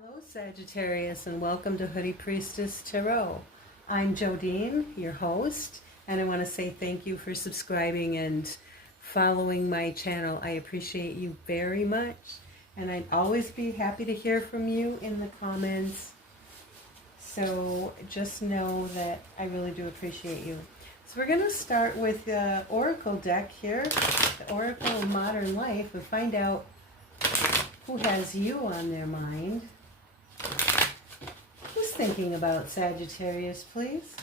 Hello, Sagittarius, and welcome to Hoodie Priestess Tarot. I'm Jodine, your host, and I want to say thank you for subscribing and following my channel. I appreciate you very much, and I'd always be happy to hear from you in the comments. So just know that I really do appreciate you. So we're going to start with the Oracle deck here, the Oracle of Modern Life, and find out who has you on their mind. Who's thinking about Sagittarius, please?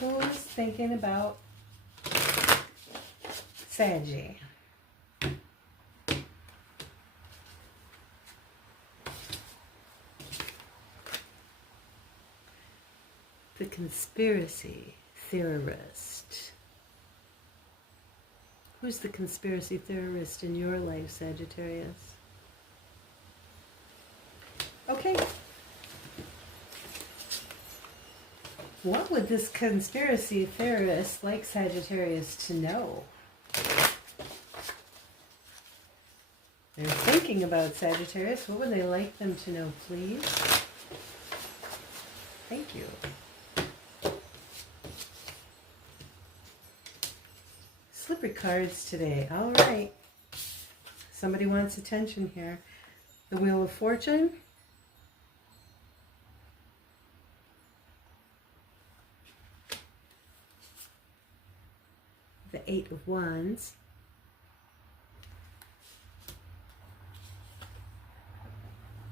Who's thinking about Saggy? The conspiracy theorist. Who's the conspiracy theorist in your life, Sagittarius? Okay. What would this conspiracy theorist like Sagittarius to know? They're thinking about Sagittarius. What would they like them to know, please? Thank you. Slippery cards today. All right. Somebody wants attention here. The Wheel of Fortune. The Eight of Wands.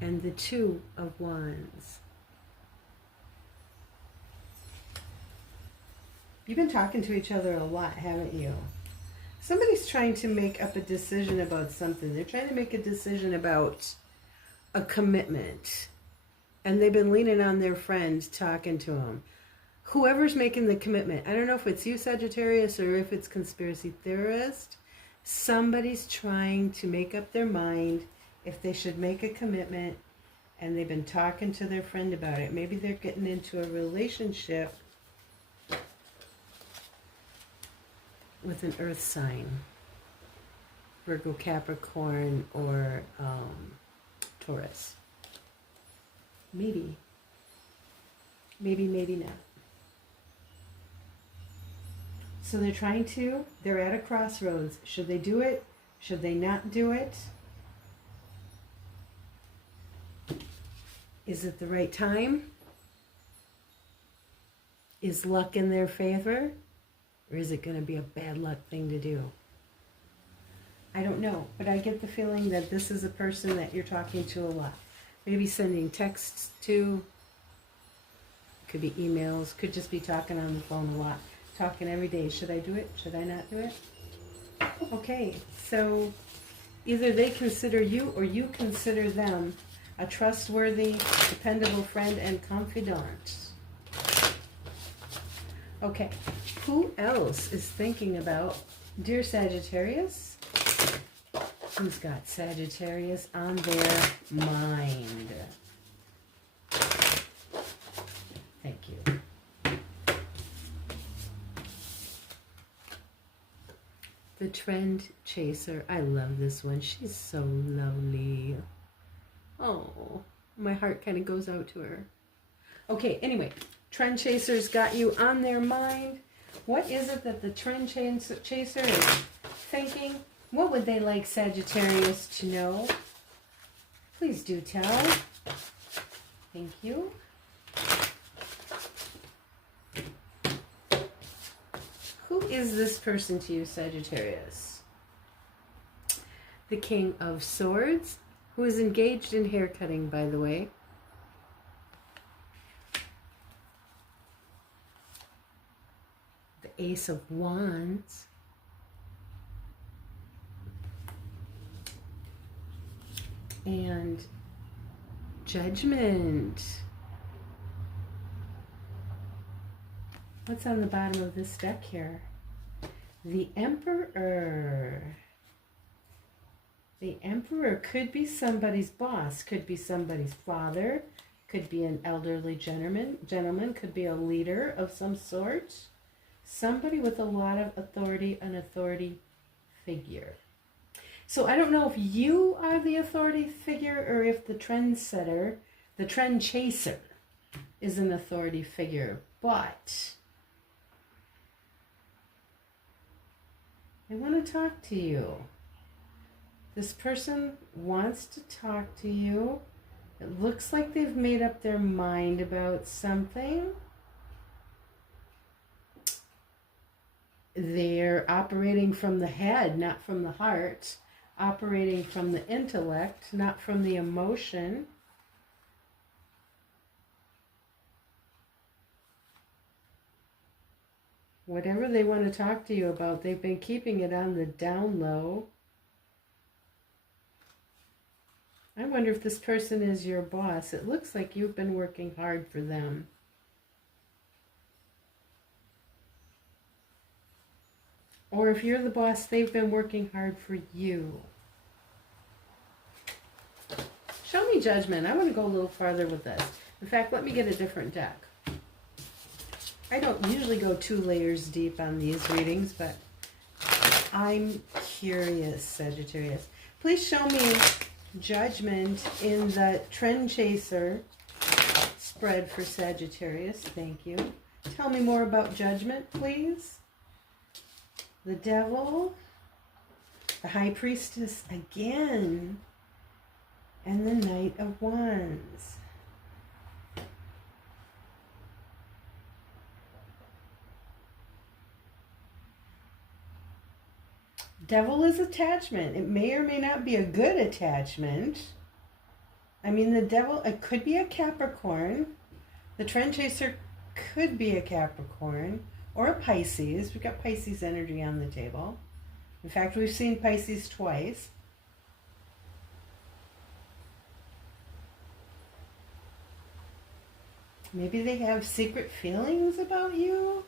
And the Two of Wands. You've been talking to each other a lot, haven't you? Somebody's trying to make up a decision about something. They're trying to make a decision about a commitment. And they've been leaning on their friend, talking to them. Whoever's making the commitment, I don't know if it's you, Sagittarius, or if it's conspiracy theorist, somebody's trying to make up their mind if they should make a commitment, and they've been talking to their friend about it. Maybe they're getting into a relationship with an earth sign, Virgo, Capricorn, or Taurus. Maybe. Maybe, maybe not. So they're at a crossroads. Should they do it? Should they not do it? Is it the right time? Is luck in their favor? Or is it going to be a bad luck thing to do? I don't know, but I get the feeling that this is a person that you're talking to a lot. Maybe sending texts to, could be emails, could just be talking on the phone a lot. Talking every day. Should I do it? Should I not do it? Okay, so either they consider you or you consider them a trustworthy, dependable friend and confidant. Okay, who else is thinking about, dear Sagittarius? Who's got Sagittarius on their mind? Thank you. The Trend Chaser. I love this one. She's so lovely. Oh, my heart kind of goes out to her. Okay, anyway, Trend Chaser's got you on their mind. What is it that the Trend Chaser is thinking? What would they like Sagittarius to know? Please do tell. Thank you. Who is this person to you, Sagittarius? The King of Swords, who is engaged in haircutting, by the way. The Ace of Wands. And Judgment. What's on the bottom of this deck here? The Emperor. The Emperor could be somebody's boss, could be somebody's father, could be an elderly gentleman, could be a leader of some sort. Somebody with a lot of authority, an authority figure. So I don't know if you are the authority figure or if the trendsetter, the trend chaser, is an authority figure. But I want to talk to you. This person wants to talk to you. It looks like they've made up their mind about something. They're operating from the head, not from the heart. Operating from the intellect, not from the emotion. Whatever they want to talk to you about, they've been keeping it on the down low. I wonder if this person is your boss. It looks like you've been working hard for them. Or if you're the boss, they've been working hard for you. Show me judgment. I want to go a little farther with this. In fact, let me get a different deck. I don't usually go 2 layers deep on these readings, but I'm curious, Sagittarius. Please show me judgment in the Trend Chaser spread for Sagittarius. Thank you. Tell me more about judgment, please. The Devil, the High Priestess again, and the Knight of Wands. Devil is attachment. It may or may not be a good attachment. I mean, the Devil, it could be a Capricorn. The Trend Chaser could be a Capricorn or a Pisces. We've got Pisces energy on the table. In fact, we've seen Pisces twice. Maybe they have secret feelings about you.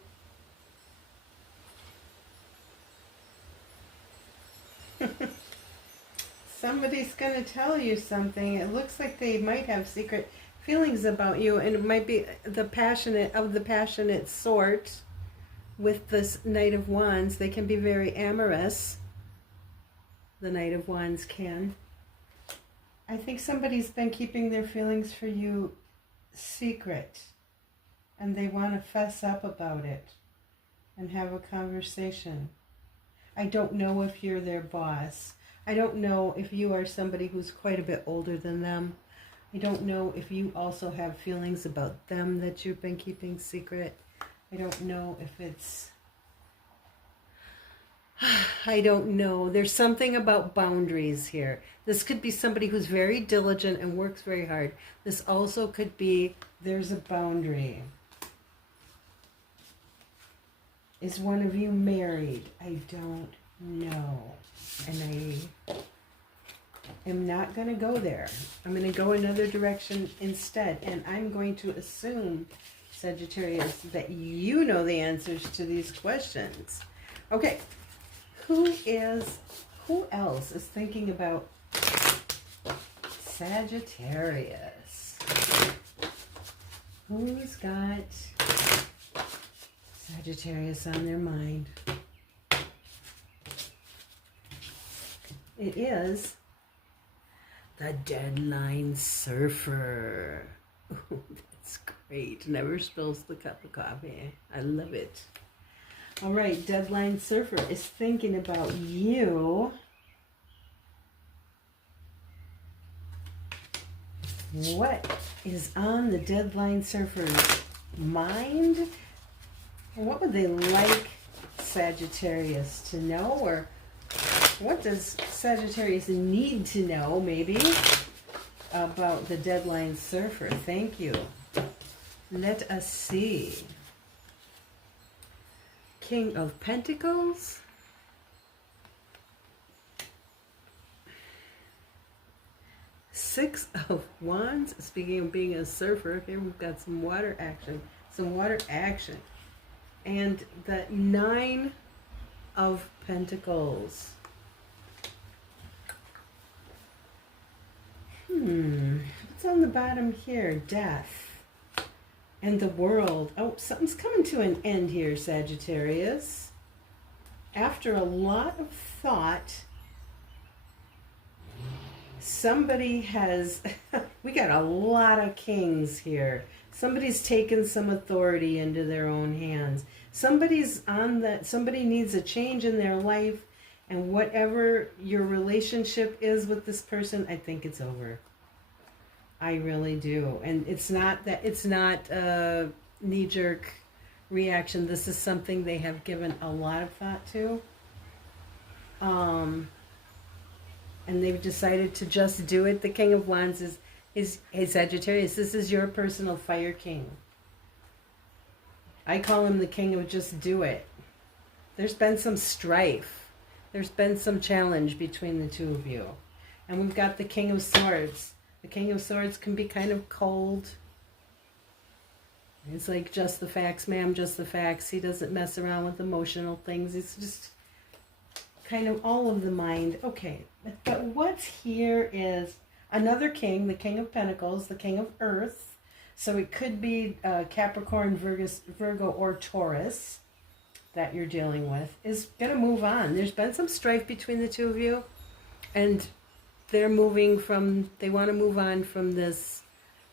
Somebody's going to tell you something. It looks like they might have secret feelings about you, and it might be the passionate sort. With this Knight of Wands, they can be very amorous. The Knight of Wands can. I think somebody's been keeping their feelings for you secret, and they want to fess up about it and have a conversation. I don't know if you're their boss. I don't know if you are somebody who's quite a bit older than them. I don't know if you also have feelings about them that you've been keeping secret. I don't know if it's... I don't know. There's something about boundaries here. This could be somebody who's very diligent and works very hard. This also could be there's a boundary. Is one of you married? I don't know. And I am not going to go there. I'm going to go another direction instead. And I'm going to assume, Sagittarius, that you know the answers to these questions. Okay. Who else is thinking about Sagittarius? Who's got Sagittarius on their mind? It is the Deadline Surfer. Ooh, that's great. Never spills the cup of coffee. I love it. All right, Deadline Surfer is thinking about you. What is on the Deadline Surfer's mind? And what would they like Sagittarius to know? Or what does Sagittarius need to know, maybe, about the Deadline Surfer? Thank you. Let us see. King of Pentacles. Six of Wands. Speaking of being a surfer, here we've got some water action. Some water action. And the Nine of Pentacles. What's on the bottom here? Death. And the World. Oh, something's coming to an end here, Sagittarius. After a lot of thought somebody has, we got a lot of kings here. Somebody's taken some authority into their own hands. Somebody's on that, somebody needs a change in their life, and whatever your relationship is with this person, I think it's over. I really do. And it's not a knee-jerk reaction. This is something they have given a lot of thought to. And they've decided to just do it. The King of Wands is Sagittarius. This is your personal fire king. I call him the king of just do it. There's been some strife. There's been some challenge between the two of you. And we've got the King of Swords. The King of Swords can be kind of cold. It's like, just the facts, ma'am, just the facts. He doesn't mess around with emotional things. It's just kind of all of the mind. Okay, but what's here is another king, the King of Pentacles, the King of Earth. So it could be Capricorn, Virgo, or Taurus that you're dealing with, is going to move on. There's been some strife between the two of you, and they're moving from, they want to move on from this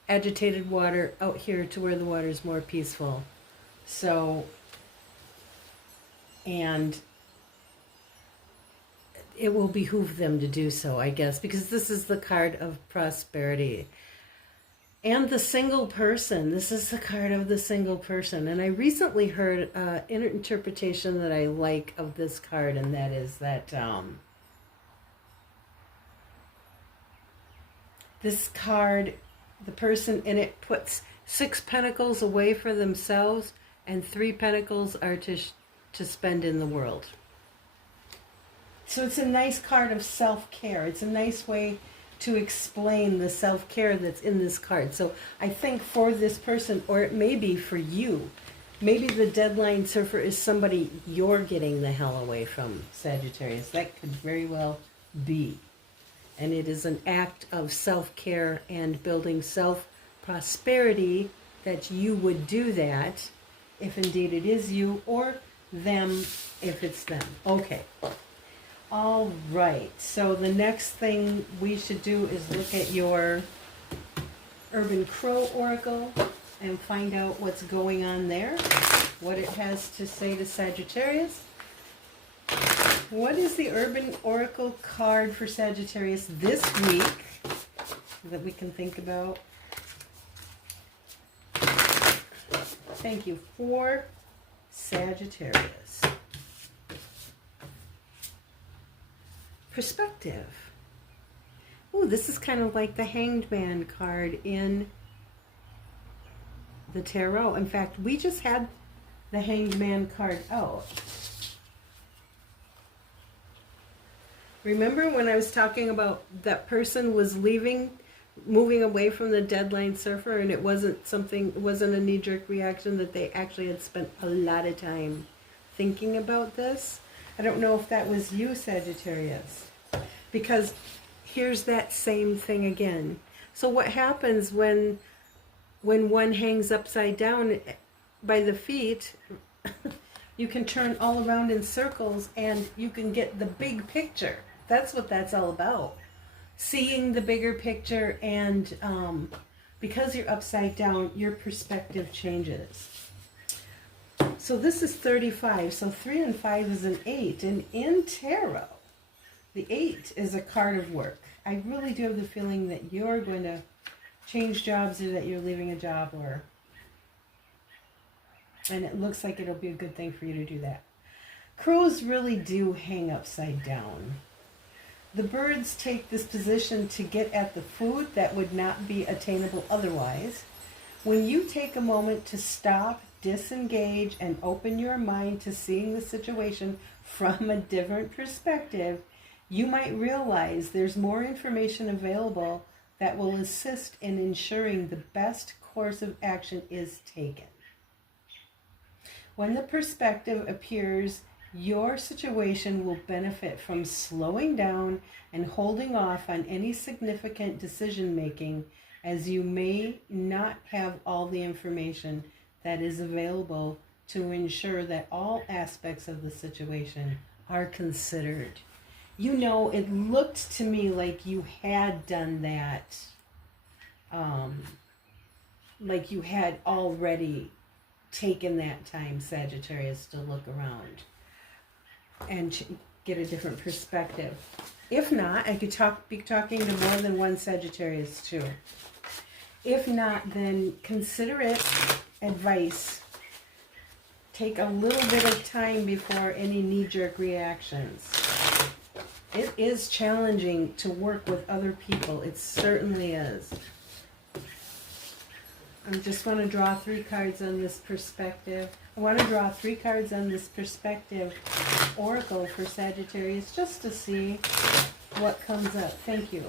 agitated water out here to where the water is more peaceful. So, and it will behoove them to do so, I guess, because this is the card of prosperity. And the single person, this is the card of the single person. And I recently heard an interpretation that I like of this card, and that is that this card, the person in it puts 6 pentacles away for themselves, and 3 pentacles are to spend in the world. So it's a nice card of self-care. It's a nice way to explain the self-care that's in this card. So I think for this person, or it may be for you, maybe the deadline surfer is somebody you're getting the hell away from, Sagittarius. That could very well be. And it is an act of self-care and building self-prosperity that you would do that, if indeed it is you, or them if it's them. Okay. All right, so the next thing we should do is look at your Urban Crow Oracle and find out what's going on there, what it has to say to Sagittarius. What is the Urban Oracle card for Sagittarius this week that we can think about? Thank you. For Sagittarius. Perspective. Oh, this is kind of like the Hanged Man card in the tarot. In fact, we just had the Hanged Man card out. Remember when I was talking about that person was leaving, moving away from the deadline surfer, and it wasn't something, it wasn't a knee-jerk reaction, that they actually had spent a lot of time thinking about this? I don't know if that was you, Sagittarius, because here's that same thing again. So what happens when one hangs upside down by the feet? You can turn all around in circles and you can get the big picture. That's what that's all about. Seeing the bigger picture, and because you're upside down, your perspective changes. So this is 35, so 3 and 5 is an 8, and in tarot, the 8 is a card of work. I really do have the feeling that you're going to change jobs, or that you're leaving a job, and it looks like it'll be a good thing for you to do that. Crows really do hang upside down. The birds take this position to get at the food that would not be attainable otherwise. When you take a moment to stop, disengage, and open your mind to seeing the situation from a different perspective, you might realize there's more information available that will assist in ensuring the best course of action is taken. When the perspective appears, your situation will benefit from slowing down and holding off on any significant decision making, as you may not have all the information that is available to ensure that all aspects of the situation are considered. You know, it looked to me like you had done that, like you had already taken that time, Sagittarius, to look around and get a different perspective. If not, I could be talking to more than one Sagittarius too. If not, then consider it advice. Take a little bit of time before any knee-jerk reactions. It is challenging to work with other people. It certainly is. I just want to draw 3 cards on this perspective. I want to draw 3 cards on this perspective oracle for Sagittarius just to see what comes up. Thank you.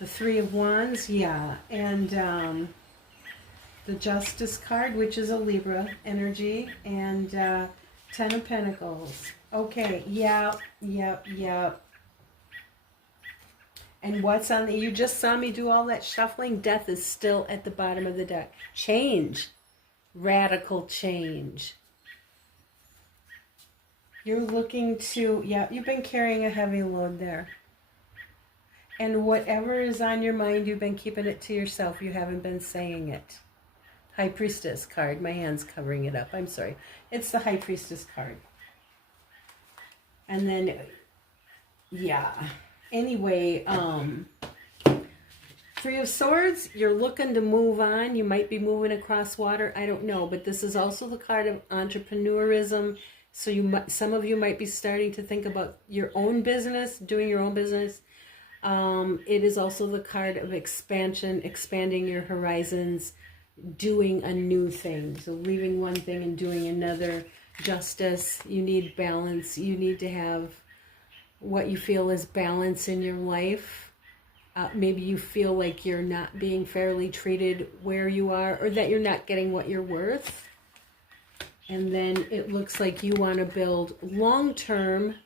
The 3 of Wands, yeah, and the Justice card, which is a Libra energy, and 10 of Pentacles. Okay, yep. And what's on the, you just saw me do all that shuffling. Death is still at the bottom of the deck. Change. Radical change. You're looking to, yeah, you've been carrying a heavy load there. And whatever is on your mind, you've been keeping it to yourself. You haven't been saying it. High Priestess card. My hand's covering it up. I'm sorry. It's the High Priestess card. And then, yeah. Anyway, 3 of Swords, you're looking to move on. You might be moving across water. I don't know. But this is also the card of entrepreneurism. So some of you might be starting to think about your own business, doing your own business. It is also the card of expansion, expanding your horizons, doing a new thing. So leaving one thing and doing another. Justice, you need balance. You need to have what you feel is balance in your life. Maybe you feel like you're not being fairly treated where you are, or that you're not getting what you're worth. And then it looks like you want to build long-term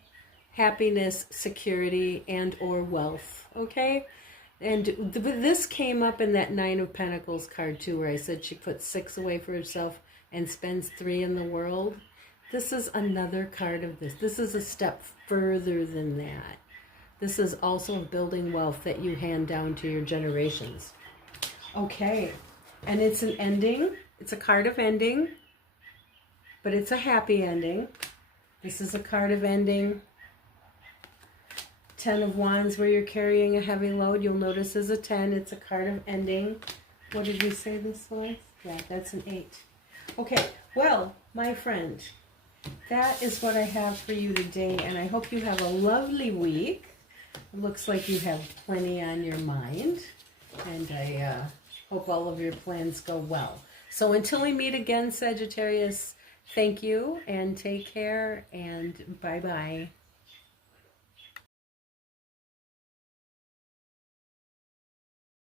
happiness, security, and or wealth. Okay? And this came up in that 9 of Pentacles card too, where I said she puts 6 away for herself and spends 3 in the world. This is another card of this. This is a step further than that. This is also building wealth that you hand down to your generations. Okay. And it's an ending. It's a card of ending. But it's a happy ending. This is a card of ending. 10 of Wands, where you're carrying a heavy load. You'll notice is a 10. It's a card of ending. What did we say this was? Yeah, that's an 8. Okay. Well, my friend, that is what I have for you today. And I hope you have a lovely week. It looks like you have plenty on your mind. And I hope all of your plans go well. So until we meet again, Sagittarius, thank you and take care and bye-bye.